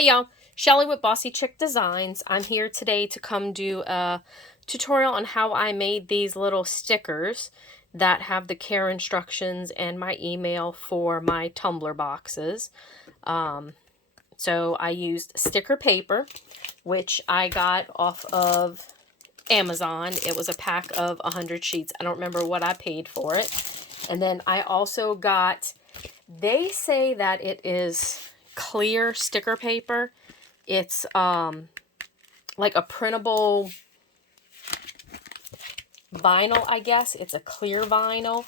Hey y'all, Shelly with Bossy Chick Designs. I'm here today to come do a tutorial on how I made these little stickers that have the care instructions and my email for my tumbler boxes. So I used sticker paper, which I got off of Amazon. It was a pack of 100 sheets. I don't remember what I paid for it. And then I also got, they say that it is clear sticker paper. It's like a printable vinyl, I guess. It's a clear vinyl.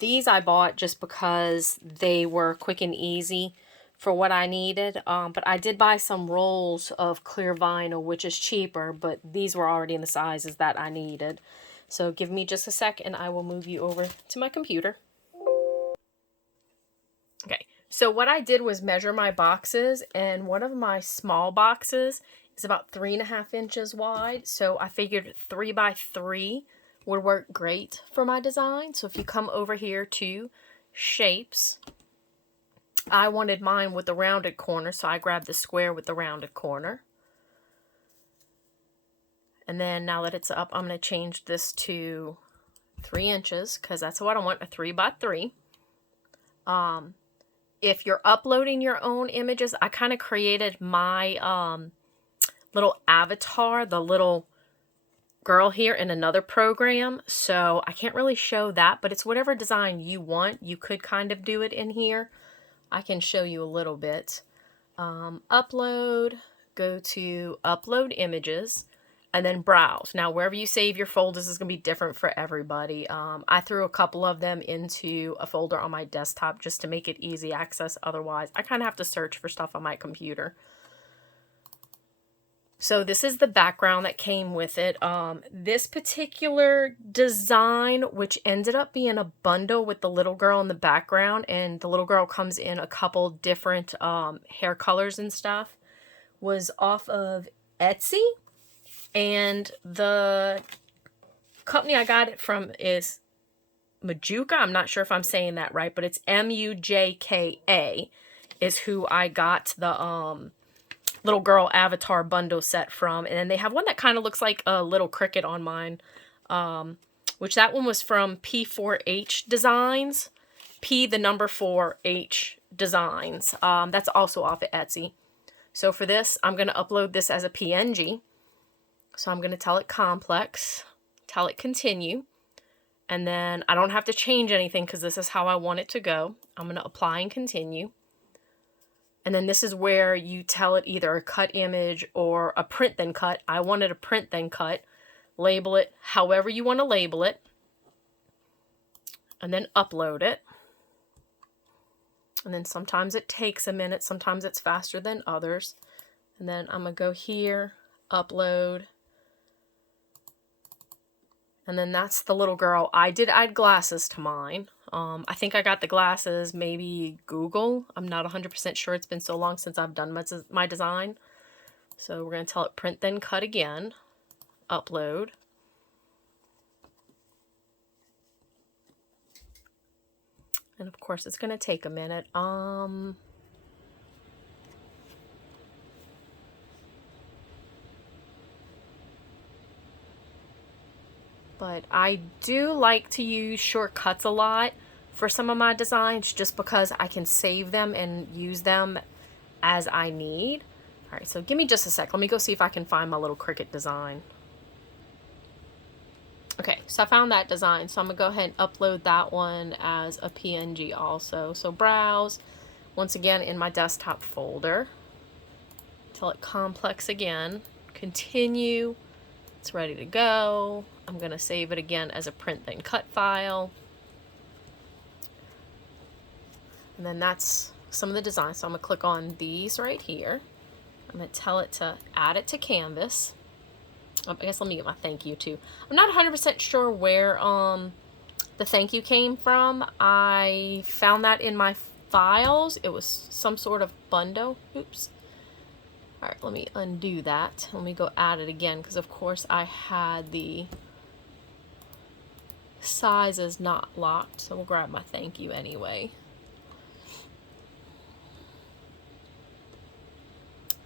These I bought just because they were quick and easy for what I needed. But I did buy some rolls of clear vinyl, which is cheaper, but these were already in the sizes that I needed. So give me just a sec and I will move you over to my computer. Okay, so what I did was measure my boxes, and one of my small boxes is about 3.5 inches wide. So I figured 3 by 3 would work great for my design. So if you come over here to shapes, I wanted mine with the rounded corner, so I grabbed the square with the rounded corner. And then now that it's up, I'm going to change this to 3 inches because that's what I want, a 3 by 3. If you're uploading your own images, I kind of created my little avatar, the little girl here, in another program. So I can't really show that, but it's whatever design you want. You could kind of do it in here. I can show you a little bit. Upload, go to upload images, and then browse. Now, wherever you save your folders is going to be different for everybody. I threw a couple of them into a folder on my desktop just to make it easy access. Otherwise, I kind of have to search for stuff on my computer. So this is the background that came with it. This particular design, which ended up being a bundle with the little girl in the background, and the little girl comes in a couple different hair colors and stuff, was off of Etsy. And the company I got it from is Mujka. I'm not sure if I'm saying that right, but it's Mujka is who I got the little girl avatar bundle set from. And then they have one that kind of looks like a little cricket on mine, which that one was from P4HDesigns. P the number 4H Designs. That's also off of Etsy. So for this, I'm going to upload this as a PNG. So I'm going to tell it complex, tell it continue, and then I don't have to change anything because this is how I want it to go. I'm going to apply and continue. And then this is where you tell it either a cut image or a print then cut. I wanted a print then cut. Label it however you want to label it. And then upload it. And then sometimes it takes a minute. Sometimes it's faster than others. And then I'm going to go here, upload. And then that's the little girl. I did add glasses to mine. I think I got the glasses, maybe Google. I'm not 100% sure. It's been so long since I've done my design. So we're going to tell it print then cut again. Upload. And of course it's going to take a minute. But I do like to use shortcuts a lot for some of my designs just because I can save them and use them as I need. All right, so give me just a sec. Let me go see if I can find my little cricket design. Okay, so I found that design. So I'm going to go ahead and upload that one as a PNG also. So browse, once again in my desktop folder. Tell it complex again. Continue. It's ready to go. I'm going to save it again as a print then cut file. And then that's some of the designs. So I'm going to click on these right here. I'm going to tell it to add it to canvas. I guess let me get my thank you too. I'm not 100% sure where the thank you came from. I found that in my files. It was some sort of bundle. Oops. All right, let me undo that. Let me go add it again because of course I had the sizes not locked. So we'll grab my thank you anyway.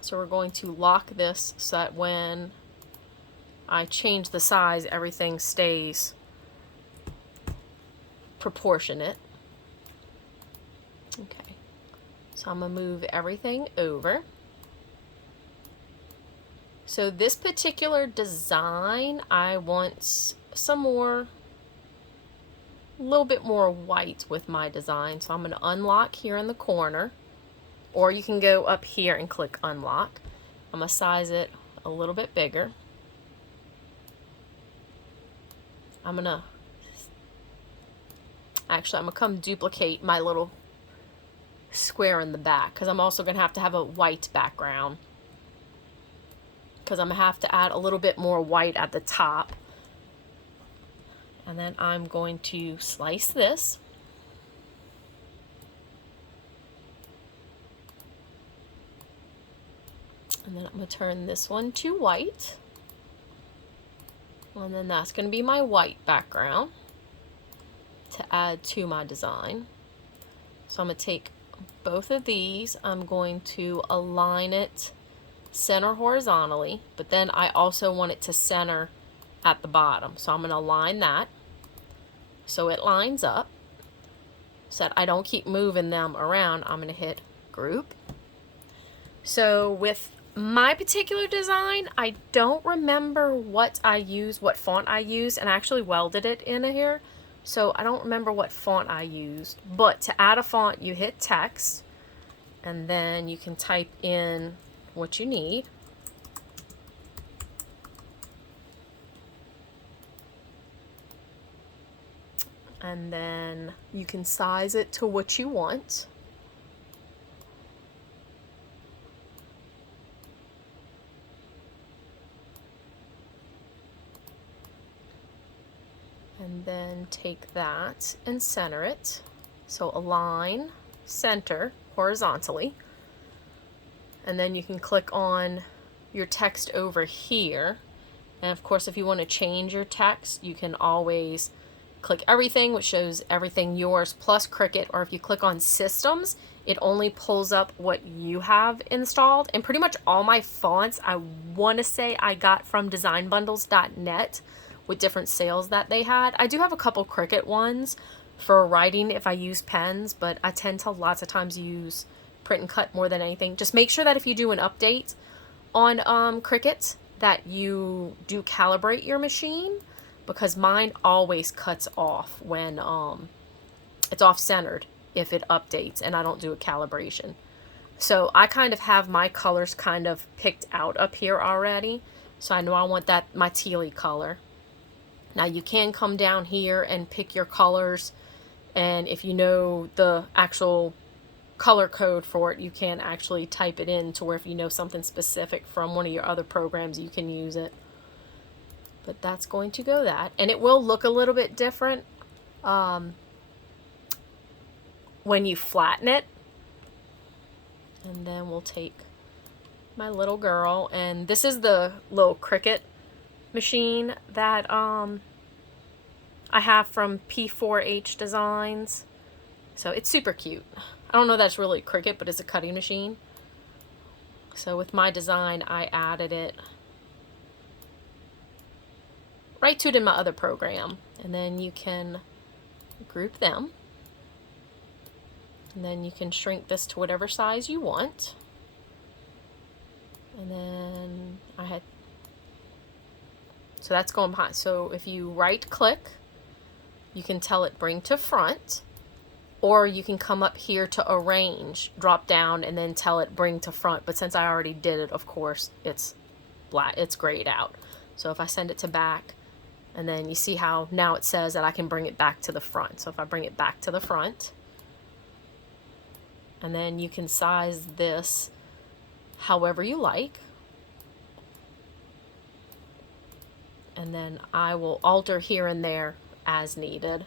So we're going to lock this so that when I change the size, everything stays proportionate. Okay, so I'm gonna move everything over. So this particular design, I want some more, a little bit more white with my design. So I'm gonna unlock here in the corner, or you can go up here and click unlock. I'm gonna size it a little bit bigger. I'm gonna come duplicate my little square in the back, because I'm also gonna have to have a white background, because I'm gonna have to add a little bit more white at the top. And then I'm going to slice this. And then I'm gonna turn this one to white. And then that's gonna be my white background to add to my design. So I'm gonna take both of these, I'm going to align it center horizontally, but then I also want it to center at the bottom. So I'm gonna align that so it lines up, so that I don't keep moving them around. I'm gonna hit group. So with my particular design, I don't remember what font I used, and I actually welded it in here. So I don't remember what font I used, but to add a font, you hit text, and then you can type in what you need. And then you can size it to what you want. And then take that and center it. So align, center horizontally. And then you can click on your text over here. And of course, if you want to change your text, you can always click everything, which shows everything yours plus Cricut. Or if you click on systems, it only pulls up what you have installed. And pretty much all my fonts, I want to say I got from designbundles.net with different sales that they had. I do have a couple Cricut ones for writing if I use pens, but I tend to lots of times use print and cut more than anything. Just make sure that if you do an update on Cricut that you do calibrate your machine, because mine always cuts off when it's off-centered if it updates and I don't do a calibration. So I kind of have my colors kind of picked out up here already. So I know I want that, my tealy color. Now you can come down here and pick your colors, and if you know the actual color code for it, you can actually type it in to where if you know something specific from one of your other programs, you can use it. But that's going to go that, and it will look a little bit different when you flatten it. And then we'll take my little girl, and this is the little Cricut machine that I have from P4HDesigns. So it's super cute. I don't know if that's really Cricut, but it's a cutting machine. So with my design, I added it right to it in my other program. And then you can group them. And then you can shrink this to whatever size you want. And then so that's going behind. So if you right click, you can tell it bring to front, or you can come up here to arrange, drop down, and then tell it bring to front. But since I already did it, of course, it's black, it's grayed out. So if I send it to back, and then you see how now it says that I can bring it back to the front. So if I bring it back to the front, and then you can size this however you like. And then I will alter here and there as needed.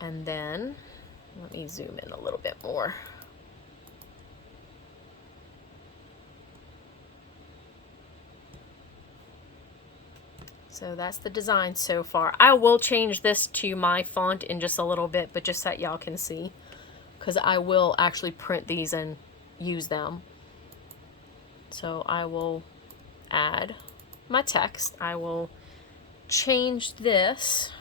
And then let me zoom in a little bit more. So that's the design so far. I will change this to my font in just a little bit, but just so that y'all can see, because I will actually print these and use them. So I will add my text. I will change this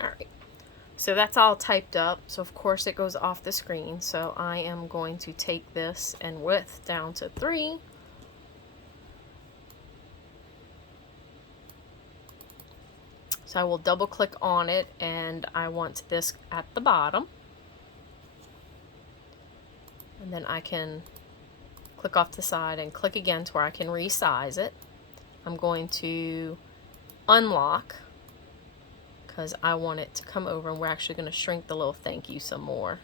Alright, so that's all typed up, so of course it goes off the screen. So I am going to take this and width down to 3. So I will double click on it, and I want this at the bottom. And then I can click off the side and click again to where I can resize it. I'm going to unlock, because I want it to come over, and we're actually going to shrink the little thank you some more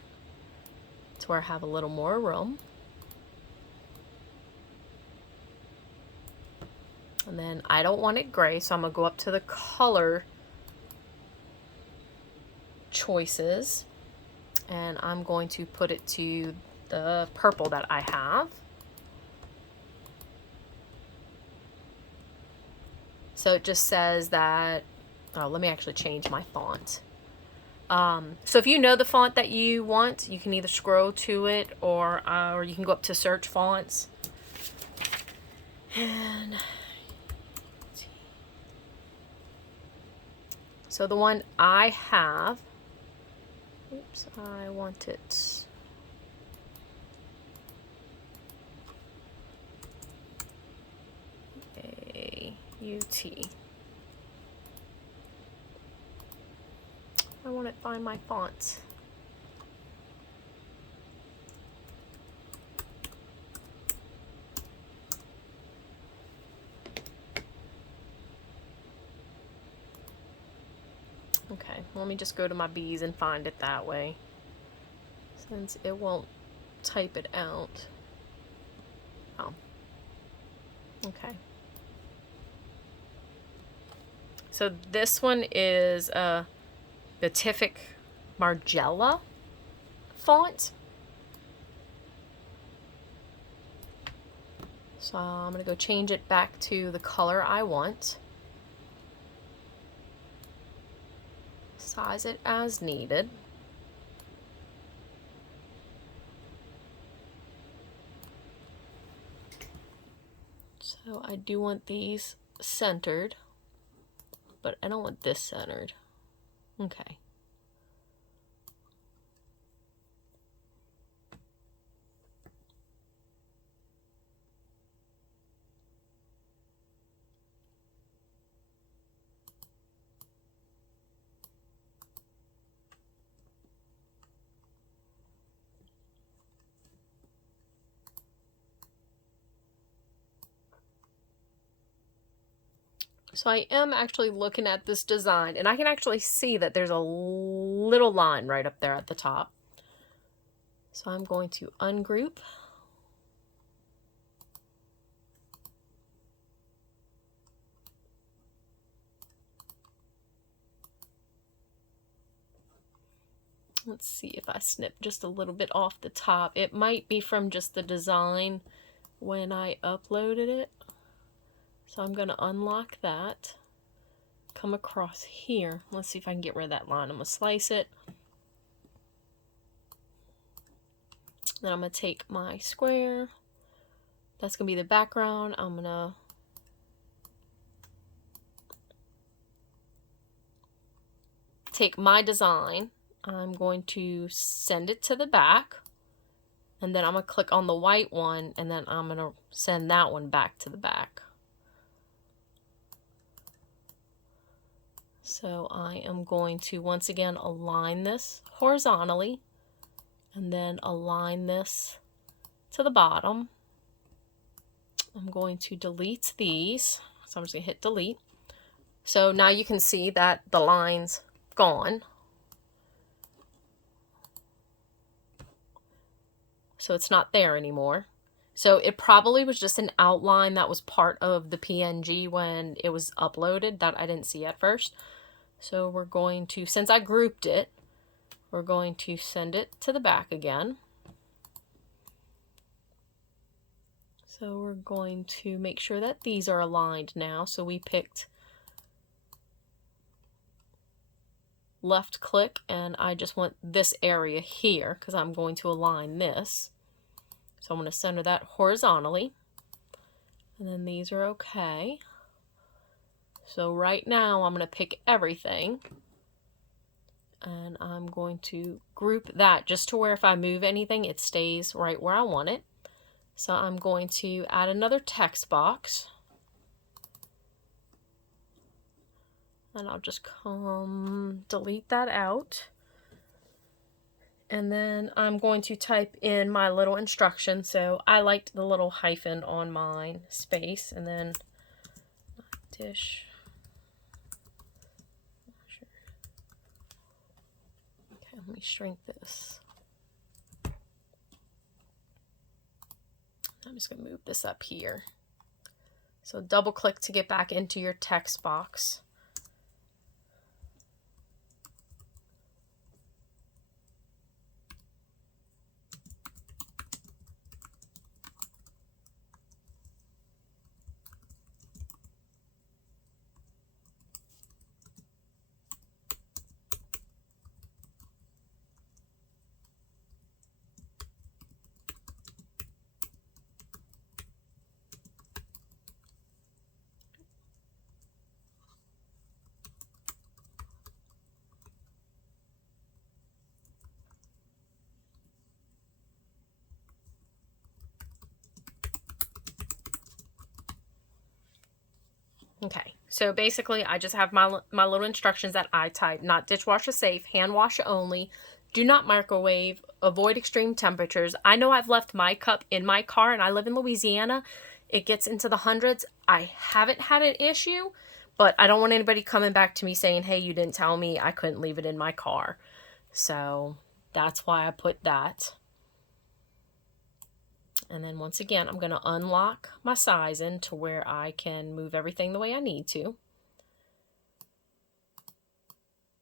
to where I have a little more room. And then I don't want it gray, so I'm going to go up to the color choices, and I'm going to put it to the purple that I have. So it just says that, oh, let me actually change my font. So if you know the font that you want, you can either scroll to it, or you can go up to search fonts. And so the one I have, oops, I want it UT. I want to find my fonts. Okay, let me just go to my B's and find it that way, since it won't type it out. Oh, okay. So this one is Beatific Margella font. So I'm going to go change it back to the color I want. Size it as needed. So I do want these centered, but I don't want this centered. Okay. So I am actually looking at this design, and I can actually see that there's a little line right up there at the top. So I'm going to ungroup. Let's see if I snip just a little bit off the top. It might be from just the design when I uploaded it. So I'm going to unlock that, come across here. Let's see if I can get rid of that line. I'm going to slice it. Then I'm going to take my square. That's going to be the background. I'm going to take my design. I'm going to send it to the back. And then I'm going to click on the white one, and then I'm going to send that one back to the back. So I am going to once again align this horizontally and then align this to the bottom. I'm going to delete these. So I'm just going to hit delete. So now you can see that the line's gone. So it's not there anymore. So it probably was just an outline that was part of the PNG when it was uploaded that I didn't see at first. So we're going to, since I grouped it, we're going to send it to the back again. So we're going to make sure that these are aligned now. So we picked left click and I just want this area here because I'm going to align this. So I'm going to center that horizontally, and then these are okay. So right now I'm going to pick everything, and I'm going to group that just to where if I move anything, it stays right where I want it. So I'm going to add another text box, and I'll just delete that out. And then I'm going to type in my little instruction. So I liked the little hyphen on mine, space, and then dish. Okay, let me shrink this. I'm just going to move this up here. So double click to get back into your text box. Okay, so basically I just have my little instructions that I type. Not dishwasher safe, hand wash only, do not microwave, avoid extreme temperatures. I know I've left my cup in my car and I live in Louisiana. It gets into the hundreds. I haven't had an issue, but I don't want anybody coming back to me saying, hey, you didn't tell me I couldn't leave it in my car. So that's why I put that. And then once again, I'm going to unlock my sizing to where I can move everything the way I need to.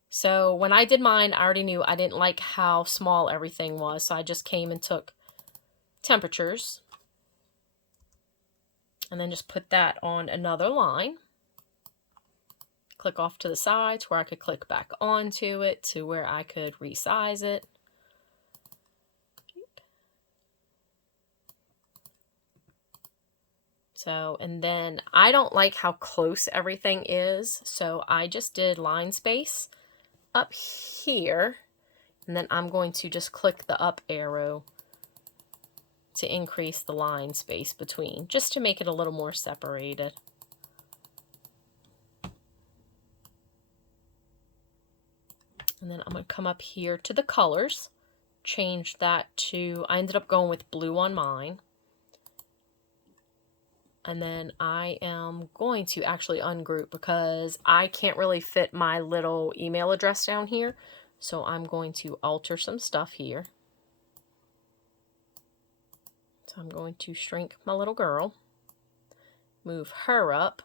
So when I did mine, I already knew I didn't like how small everything was. So I just came and took temperatures and then just put that on another line. Click off to the sides where I could click back onto it to where I could resize it. So, and then I don't like how close everything is, so I just did line space up here, and then I'm going to just click the up arrow to increase the line space between, just to make it a little more separated. And then I'm going to come up here to the colors, change that to, I ended up going with blue on mine. And then I am going to actually ungroup because I can't really fit my little email address down here. So I'm going to alter some stuff here. So I'm going to shrink my little girl, move her up,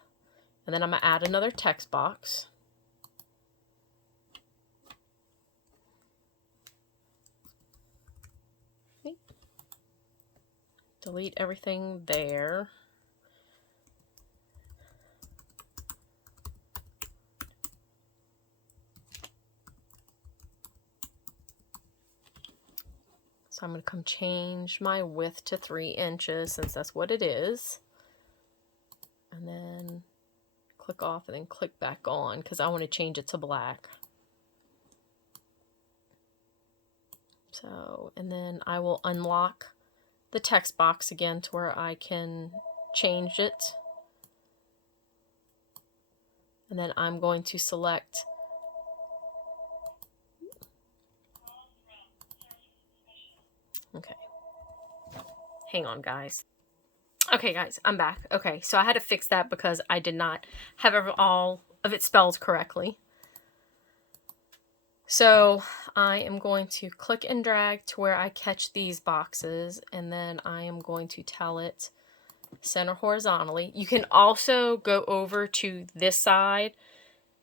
and then I'm going to add another text box. Okay. Delete everything there. So I'm going to come change my width to 3 inches since that's what it is. And then click off and then click back on because I want to change it to black. So, and then I will unlock the text box again to where I can change it. And then I'm going to select Hang on, guys. Okay, guys, I'm back. Okay, so I had to fix that because I did not have all of it spelled correctly. So I am going to click and drag to where I catch these boxes, and then I am going to tell it center horizontally. You can also go over to this side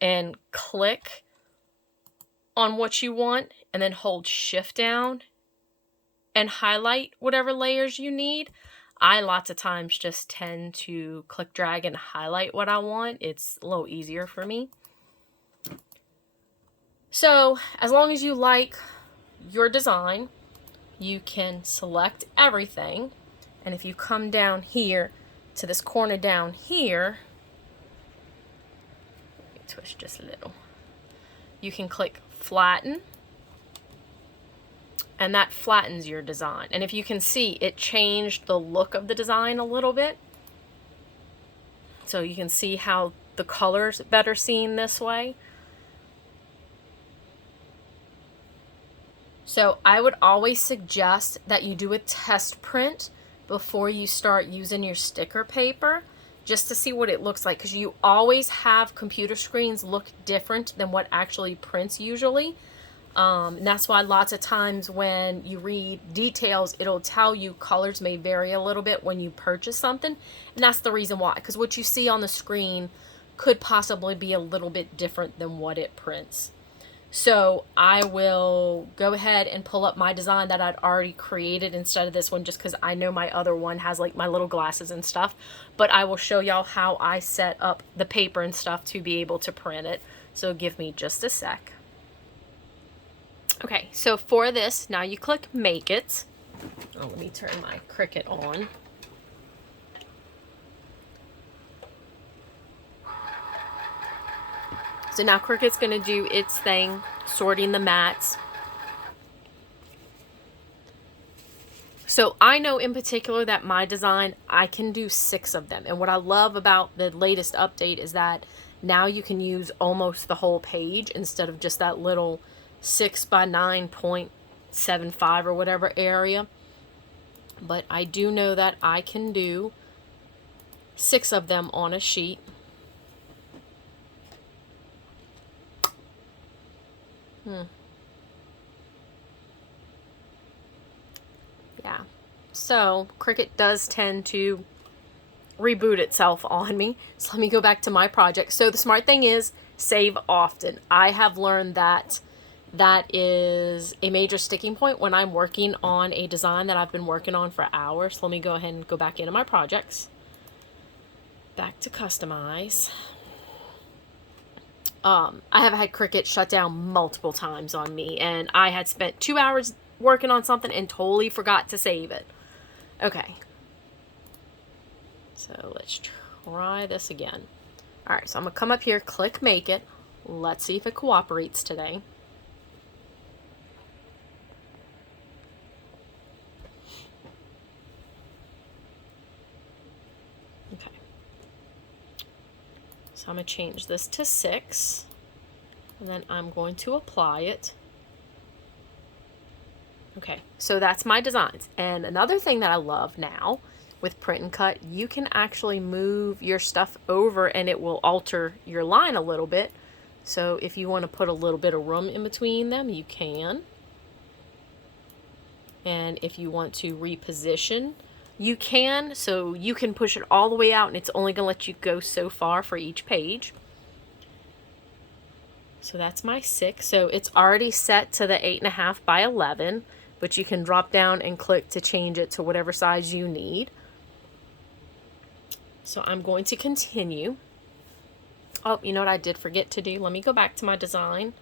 and click on what you want and then hold shift down and highlight whatever layers you need. I lots of times just tend to click drag and highlight what I want. It's a little easier for me. So as long as you like your design, you can select everything. And if you come down here to this corner down here, let me twist just a little, you can click flatten, and that flattens your design. And if you can see, it changed the look of the design a little bit. So you can see how the color's better seen this way. So I would always suggest that you do a test print before you start using your sticker paper, just to see what it looks like, because you always have computer screens look different than what actually prints usually. And that's why lots of times when you read details, it'll tell you colors may vary a little bit when you purchase something. And that's the reason why, because what you see on the screen could possibly be a little bit different than what it prints. So I will go ahead and pull up my design that I'd already created instead of this one, just because I know my other one has like my little glasses and stuff. But I will show y'all how I set up the paper and stuff to be able to print it. So give me just a sec. Okay, so for this, now you click Make It. Oh, let me turn my Cricut on. So now Cricut's going to do its thing, sorting the mats. So I know in particular that my design, I can do 6 of them. And what I love about the latest update is that now you can use almost the whole page instead of just that little 6 by 9.75 or whatever area. But I do know that I can do 6 of them on a sheet. Yeah, so Cricut does tend to reboot itself on me. So let me go back to my project. So the smart thing is save often. I have learned that that is a major sticking point when I'm working on a design that I've been working on for hours. So let me go ahead and go back into my projects. Back to customize. I have had Cricut shut down multiple times on me, and I had spent 2 hours working on something and totally forgot to save it. Okay. So let's try this again. All right, so I'm gonna come up here, click Make It. Let's see if it cooperates today. Okay. So I'm going to change this to 6, and then I'm going to apply it. Okay, so that's my designs. And another thing that I love now with print and cut, you can actually move your stuff over and it will alter your line a little bit. So if you want to put a little bit of room in between them, you can. And if you want to reposition, you can. So you can push it all the way out and it's only going to let you go so far for each page. So that's my 6. So it's already set to the 8.5 by 11, but you can drop down and click to change it to whatever size you need. So I'm going to continue. Oh, you know what I did forget to do? Let me go back to my design.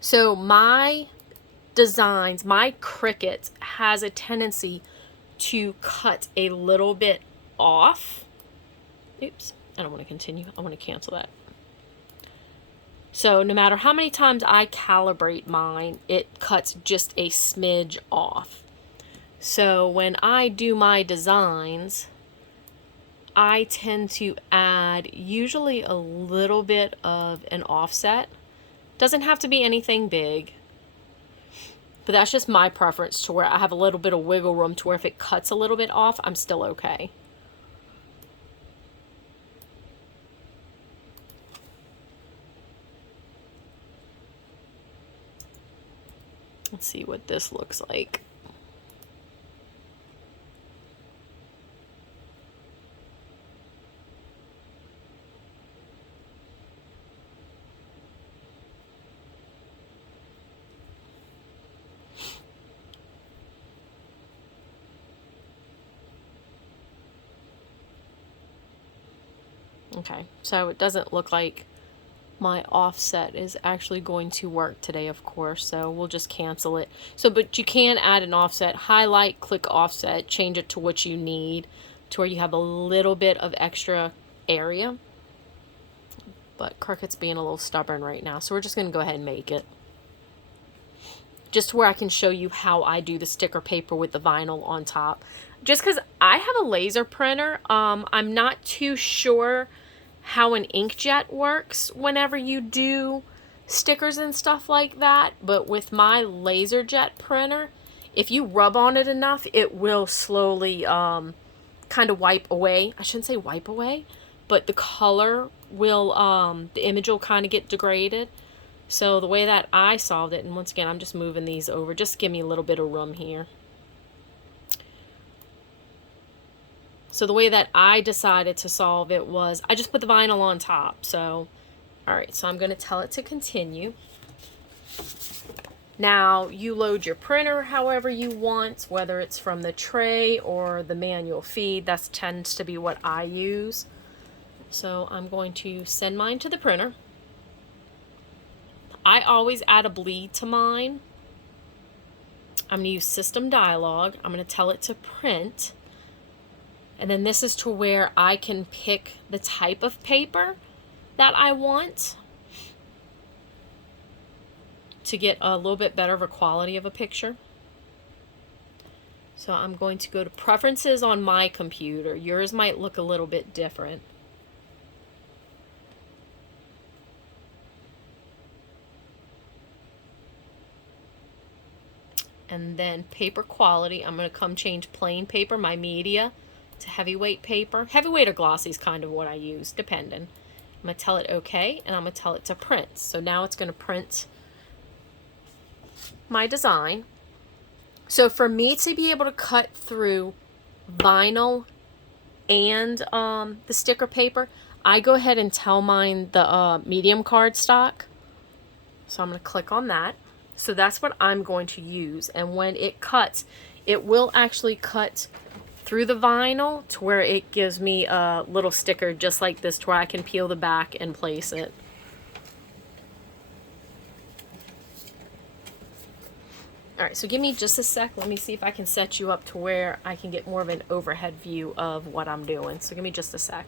So my designs, my Cricut has a tendency to cut a little bit off. Oops, I don't want to continue. I want to cancel that. So no matter how many times I calibrate mine, it cuts just a smidge off. So when I do my designs, I tend to add usually a little bit of an offset. Doesn't have to be anything big. But that's just my preference, to where I have a little bit of wiggle room to where if it cuts a little bit off, I'm still okay. Let's see what this looks like. Okay, so it doesn't look like my offset is actually going to work today, of course, so we'll just cancel it. So, but you can add an offset, highlight, click offset, change it to what you need, to where you have a little bit of extra area. But Crocut's being a little stubborn right now, so we're just going to go ahead and make it. Just where I can show you how I do the sticker paper with the vinyl on top. Just because I have a laser printer, I'm not too sure how an inkjet works whenever you do stickers and stuff like that. But with my laser jet printer, if you rub on it enough, it will slowly kind of wipe away. I shouldn't say wipe away, but the color will, the image will kind of get degraded. So the way that I solved it, and once again, I'm just moving these over, just to give me a little bit of room here. So the way that I decided to solve it was I just put the vinyl on top. So, all right, so I'm going to tell it to continue. Now, you load your printer however you want, whether it's from the tray or the manual feed. That tends to be what I use. So I'm going to send mine to the printer. I always add a bleed to mine. I'm going to use System Dialog. I'm going to tell it to print. And then this is to where I can pick the type of paper that I want to get a little bit better of a quality of a picture. So I'm going to go to Preferences on my computer. Yours might look a little bit different. And then paper quality, I'm going to come change plain paper, my media, to heavyweight paper. Heavyweight or glossy is kind of what I use, depending. I'm going to tell it OK, and I'm going to tell it to print. So now it's going to print my design. So for me to be able to cut through vinyl and the sticker paper, I go ahead and tell mine the medium cardstock. So I'm going to click on that. So that's what I'm going to use. And when it cuts, it will actually cut through the vinyl to where it gives me a little sticker just like this, to where I can peel the back and place it. Alright, so give me just a sec. Let me see if I can set you up to where I can get more of an overhead view of what I'm doing. So give me just a sec.